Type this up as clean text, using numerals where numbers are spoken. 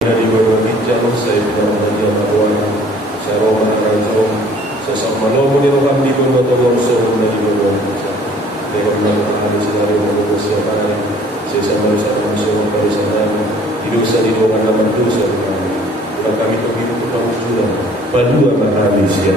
Naliwawagin sa ipinamahal na kawan sa Roma na Ranjong sa Sakmanomo ni Roham di pun matulong sa naliwawagin sa Meron na kami sila rin mga siya kaya sa isang mga sa mga siya mga palisanan inusa nilungan naman doon sa kami kung kami pag-inuto ng usulan palua marami siya